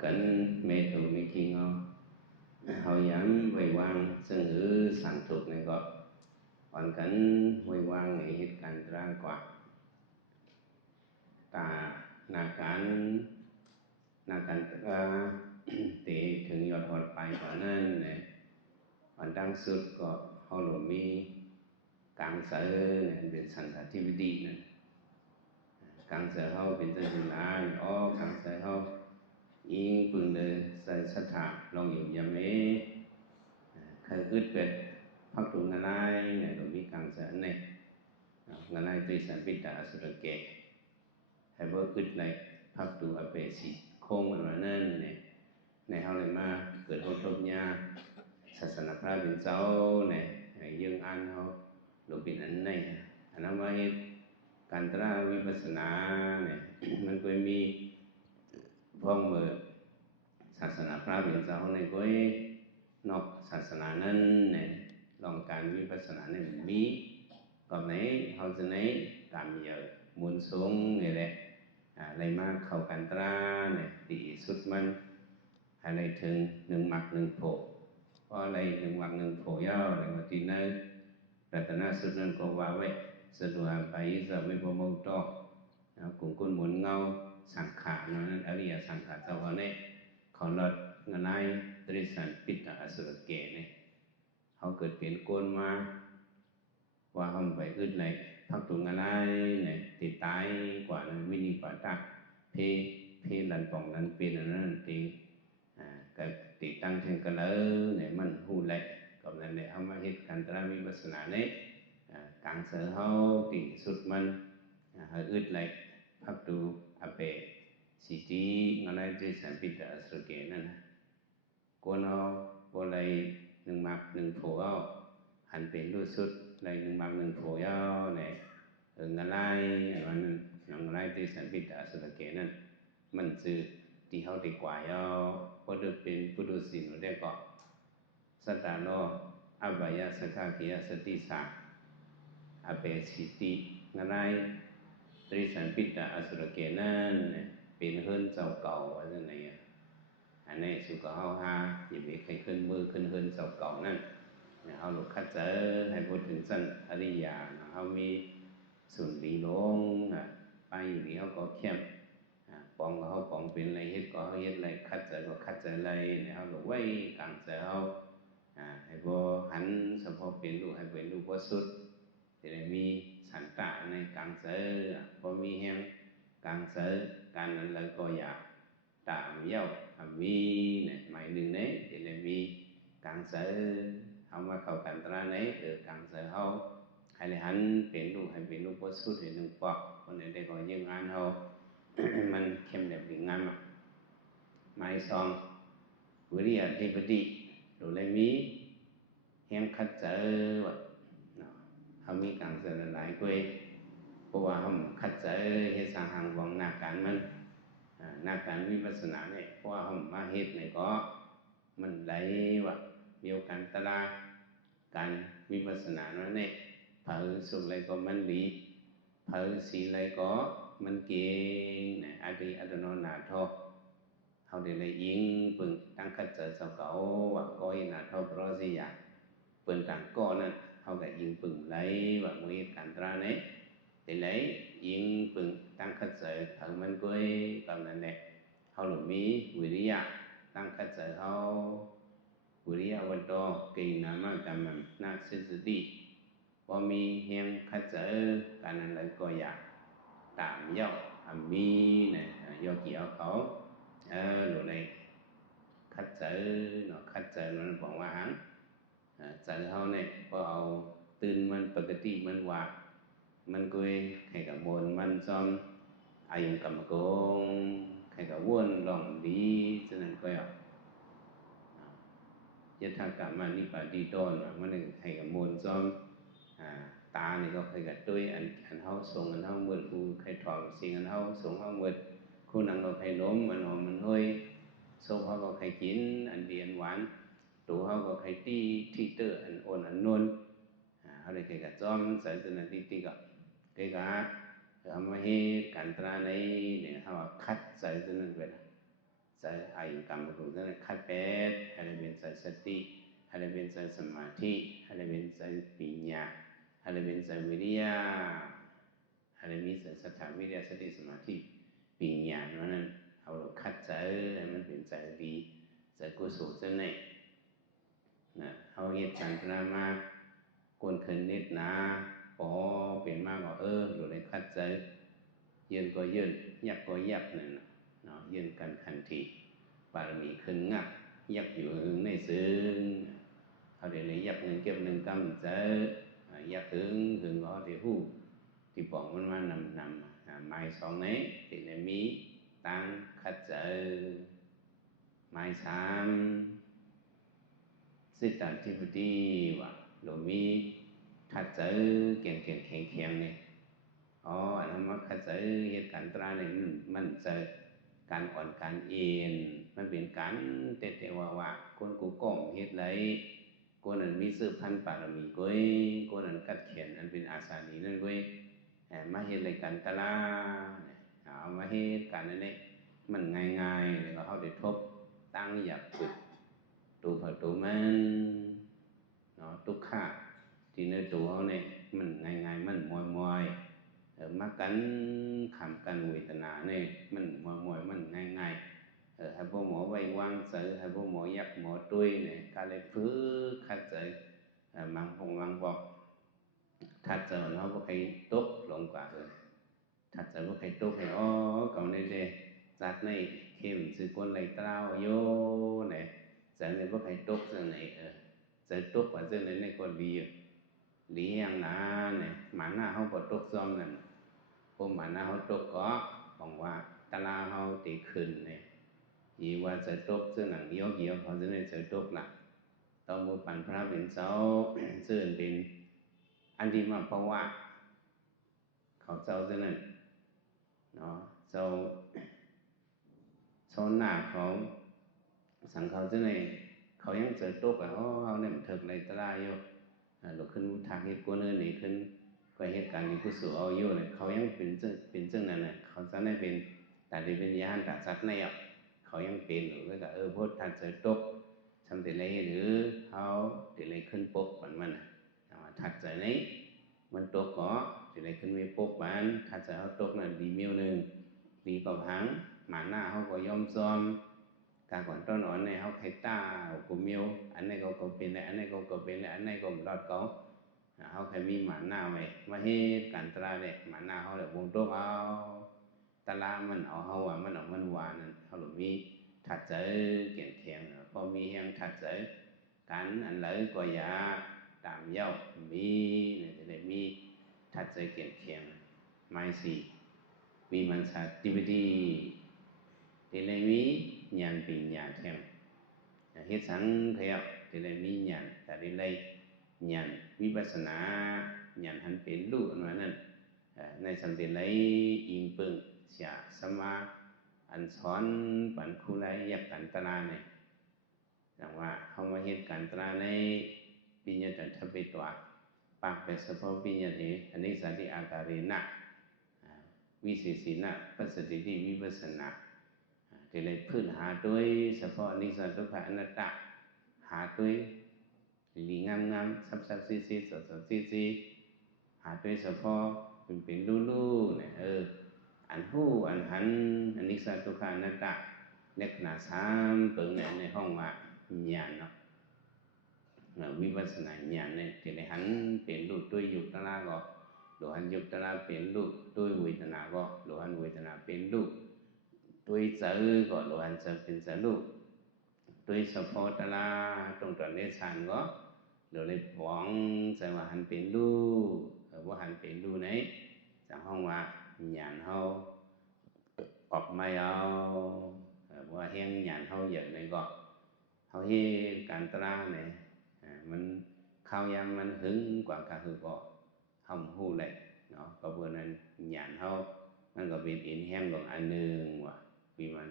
cảnh mẹ tụ mẹ khi ngô hậu giảm vây quang sân ngữ sản thuộc này gọi hoàn cảnh vây quang này hết cảnh ra quả ta na cảnh để thường nhọt hoạt bài quả nên này hoàn đăng suốt có hậu lộ mi càng sở nàyเป็นสันตทิวิธีnày càng sở hậu เป็นสันตินาอ๋อcàng sở hậu ยิงปึงเลยใส่สถาลองอยู่ยามใครอึดเป็ดพักตุงงานไรเนี่ยก็มีกังเสือเนี่ยงานไรตัวสันปิตาสุรเกะให้บ่อึดเลยพักตุงอเปสิโค้งมันว่านั่นเนี่ยในเฮาเลยมาเกิดโหดลบยาศาสนาพระเป็นเจ้าเนี่ยยังอ่านเฮาหรือเป็นอันไหนอันนั้นว่าเหตุการตราวิปัสสนาเนี่ยมันก็มีพ้องมือศาสนาพระเป็นเจ้าในก้อยนอกศาสนานั้นเนี่ยลองการวิปัสสนาเนี่ยมีก่อนไหนเขาจะไหนตามเยอะมุนสูงไงแหละอะไรมากเข้ากันตราเนี่ยตีสุดมันอะไรถึงหนึ่งหมักหนึ่งโผเพราะอะไรหนึ่งหมักหนึ่งโผย่ออะไรมาตีเนอรัตนสุดนั้นก็ว่าไว้สะดวกไปจะไม่พอมองต่อกลุ่มคนหมุนเงาสังขารนั้นอริยสังขารเจ้าเขาเนี่ยเขาลดเงินไล่ตริสันปิตาอสุรเกเนี่ยเขาเกิดเปลี่ยนโกนมาว่าเขาไปอึดเลยพักตุงอะไรเนี่ยติดตายกว่านั้นวินิปาตะเพลันป่องนั้นเป็นนั้นตีก็ติดตั้งเช่นกันเลยเนี่ยมันหูเละกับนั้นเนี่ยเขามาเหตุการณ์ตราวิปัสสนาเนี่ยการเสือเขาติสุดมันเขาอึดเลยพักตุอเปสิทธิงานที่สันปิตาสุรเกนั่นนะคนเอาบ่ไรหนึ่งมักหนึ่งโผเอาหันเป็นรู้สุดไรหนึ่งมักหนึ่งโผเอาเนี่ยงานไรวันนั้นงานไรที่สันปิตาสุรเกนั่นมันสื่อที่เขาดีกว่าเอาพอดูเป็นผู้ดูสินหนูได้ก็สัตตาโลอวัยสักขาคิยสติสาอเปสิติงานไรตริสันปิตาอสุรเกนั่นเป็นเฮิรนเจ้าเก่าอะไรนั่นไงอันนี้สุขเขาหาอย่าไปใครขึ้นมือขึ้นเฮิรนเจ้าเก่านั่นเขาหลุดคัดเจอให้พูดถึงสั้นอริยาเขามีส่วนดีลงไปอยู่ดีเขาก็เข้มปองเขาปองเป็นอะไรเฮ็ดก็เขาเฮ็ดอะไรคัดเจอก็คัดเจออะไรเนี่ยเขาหลุดไว้กลางเจอเขาให้พอหันสมพอเป็นลูกให้เป็นลูกว่าสุดจะได้มีสันตะในกลางเจอพอมีแห้งกลางเจอการนั้นเลยก็อยากตามเย้ามีเนี่ยหมายหนึ่งเนี่ยจะได้มีกลางเจอเขามาเข้ากันตราเนี่ยกลางเจอเขาให้เลยหันเป็นลูกให้เป็นลูกว่าสุดให้หนึ่งปอกคนนี้ได้ก็ยังงานเขามันเข้มแบบงานหมายสองวิริยะธิปติดูเลยมีแห้งคัดเจอว่าเขามีกลางเจอหลายกว่าเพราะว่าเขาคัดเจอเหตุสังหารวังนาการมันนาการวิปัสสนาเนี่ยเพราะว่าเขามาเหตุเนี่ยก็มันไหลว่ามีโอกาสตลาการวิปัสสนาเนี่ยเผาสุขอะไรก็มันดีเผาสีอะไรก็มันเก่งเนี่ยอดีอัตโนนาทอเขาเดี๋ยวเลยยิงปึงตั้งคัดเจอเจ้าเก่าว่าก้อยนาทอเพราะสิอยากเปิดต่างก้อนนั่นเขาก็ยิงปึงไหลว่ามือการตราเนี่ยแต่ไหลยิงปึงตั้งคัดเจอเผามันก้อยกับนั่นแหละเขาหลุดมีวิริยะตั้งคัดเจอเขาวิริยะวันโตเก่งนามากรรมนักสิทธิพอมีแหงคัดเจอการนั้นเลยก็อยากตามเย้ามีเนี่ยโยกีเอาเขาหลุดเลยคัดเจอเนาะคัดเจอมันบอกว่าหังเจอเขาเนี่ยพอเอาตื่นมันปกติมันว่ามันก็ให้กับมนมันซ้อมอายุกรรมโกงให้กับวนหลงดีฉะนั้นก็ยถากรรมนิปติโตนมันให้กับมนซ้อมตาเนี่ยก็ให้กับด้วยอันเขาส่งอันเขามืดผู้ใครถอดสิ่งอันเขาส่งเขามืดคู่นังก็ใครล้มมันหอมมันห้อยโซ่เขาก็ใครกินอันเดียนหวานตัวเขาก็ใครตีที่เตอร์อันอ่อนอันนุ่นเขาเลยใครกับจอมใส่จนตีก็ใครกับทำให้การตราในเนี่ยเขาคัดใส่จนนั้นไปนะ ใจอายุกรรมกลุ่มนั้นคัดเป็ดให้ได้เป็นใจสติให้ได้เป็นใจสมาธิให้ได้เป็นใจปัญญาให้ได้เป็นใจวิริยะให้ได้มีใจศรัทธาวิริยะสติสมาธิปัญญานั้นเอาเราคัดใจให้มันเป็นใจดีใจกุศลใจไหนนะเอาเหตุการณ์ประมาก้นขึ้นนิดนะพอเปลี่ยนมากก็เราได้คัดใจยืนก็ยืนยักก็ยักนั่นนะเนาะยืนกันขันทีบารมีขึ้นงักยักอยู่หึงในซึ้งเขาเดี๋ยวเลยยักหนึ่งเก็บหนึ่งกำเจอยักหึงก็เดี๋ยวหู้ที่บอกมันว่านำไม้สองนี้ที่ในมีตั้งคัดเจอไม้สามสิตาธิปดีว่าหลวงมีทัดเจอเก่งแข็งเนี่ยอันนั้นมันคัดเจอเหตุการณ์ตราเนี่ยมันเจอการอ่อนการเอ็นมันเป็นการเตะว่าคนกูก้มเฮ็ดไรคนนั้นมีสืบพันธุ์ปารมีก้อยคนนั้นกัดเขียนอันเป็นอาสานีนั่นก้อยมาเฮ็ดไรกันตะลาเอามาเฮ็ดกันนั่นนี่มันง่ายๆแล้วก็เขาได้ทบตั้งอยากฝึกตัวพอตัวมันเนาะทุกข์ะที่ในตัวเขาเนี่ยมันง่ายๆมันมวยมากันขำกันเวทนาเนี่ยมันมวยมันง่ายๆให้พวกหมอไว้วางใจให้พวกหมอยักหมอตุ้ยเนี่ยการเลยฟื้นขัดใจมังบอกถัดใจเขาพวกใครตกลงกว่าถัดใจพวกใครตกให้เก่าในเดจัดในเข้มสื่อคนไหลเต้าโยเนี่ยจังในพวกใครตกจังไหนจะตกกว่าจังไหนในก็ดีอย่างนั้นเนี่ยหมาหน้าเขาก็ตกซ้อมนั่นพวกหมาหน้าเขาตกก็บอกว่าตลาเขาตีขึ้นเนี่ยยีว่าจะตกซึ่งหนังยกเขาจะได้จะตกละต้องมือปั่นพระเป็นเจ้าซึ่งเป็นอันที่มาเพราะว่าเขาเจ้าซึ่งนั้นเนาะเจ้าหน้าเขาสังเขาซึ่งในเขายังจะตกเขาเนี่ยมันถึกเลยตลาโยเราขึ้นทางเหตุกวนอื่นนี่ขึ้นก็เหตุการณ์นี้กุศลเอาอยู่เนี่ยเขายังเป็นซึ่งนั้นน่ะเขาจะได้เป็นแต่ได้เป็นญาณแต่สัตว์ในเขายังเป็นหรือก็พุทธทันเสตกทำแต่ไรหรือเขาแต่ไรขึ้นปกมันถัดจากนี้มันตกก็แต่ไรขึ้นไม่ปกมันถัดจากเขาตกนั่นดีมิวหนึ่งดีกับหังหมาหน้าเขาก็ยอมซ้อมการก่อนต้นอ่อนในเขาใครต้ากูมิวอันนี้ก็เป็นเลยอันนี้ก็เป็นเลยอันนี้ก็รอดเขาใครมีหมาหน้าไว้มาเหตุการตราเลยหมาหน้าเขาเลยวงตกเอาตลามันเอาเขาว่ามันเอามันวานั่นเขาหรือมีถัดเจอเกี่ยงแข็งพอมีแห้งถัดเจอกันอันเลยก็อย่าตามเย้ามีเนี่ยจะได้มีถัดเจอเกี่ยงแข็งไม่สิมีมันสัตติวิธีที่เลยมีญาณปัญญาแทงเหตุสังเขยที่เลยมีญาณแต่ที่เลยญาณวิปัสสนาญาณหันเป็นรูปอันนั้นในสัมติเลยอิงปึงเสียสมาอันสอนปันคุไรยักกันตราเนี่ยดังว่าเขามาเหตุการตราในปิญญาจันทปิตัวปากเป็นสภาพปิญญาเหอันนี้สันติอาการินะวิเศษนะปัสสติที่วิปัสสนาที่เลยพื้นหาด้วยเฉพาะนิสัยทุกขอนัตตาหาด้วยลีงามซับซีสดซีหาด้วยเฉพาะเป็นลู่เนี่ยอันหู้อันหันอันนิสัยทุกขอนัตตาลักษณะสามเปิงในห้องว่าญาณเนาะวิปัสสนาญาณเนี่ยที่เลยหันเป็นลู่ด้วยยุคตลาก็หลหันยุคตลาเป็นลู่ด้วยเวทนาก็หลหันเวทนาเป็นลู่ด้วยเจอก็หลหันเจอเป็นเจอลู่ด้วยเฉพาะตลาตรงตอนนี้ฌานก็เราเลยหวังใจว่าหันเป็นลู่ว่าหันเป็นลู่ไหนจากห้องว่าญาณเฮาออกไม่เอาว่าแห้งญาณเฮาเยอะในก็เฮาเฮ็ดการตราเนี่ยมันข้าวยามมันหึงกว่ากะคือก็เฮาฮู้เลยเนาะก็เพื่อนั้นญาณเฮามันก็เป็นอินแห้งของอันนึงว่าวิมัน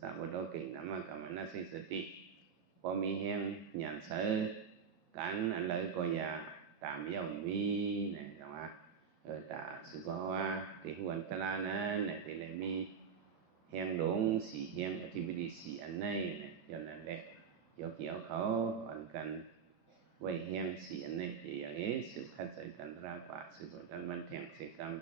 สาวดอกเก่งนำมากับมันน่าสติพอมีแห้งญาณเสอกันอันเลยก็อย่าตามย่อมมีเนี่ยว่าตาสุภาวะที่หวนตลานั้นเนี่ยที่เลยมี แห่งหลง4แห่ง activity 4อันในเนี่ยย้อนนั้นแหละเกี่ยวเขาอ่อนกันไว้แห่ง4อันในอย่างสืบคัดใส่กันรากว่าสืบกันมันแทงใส่กัน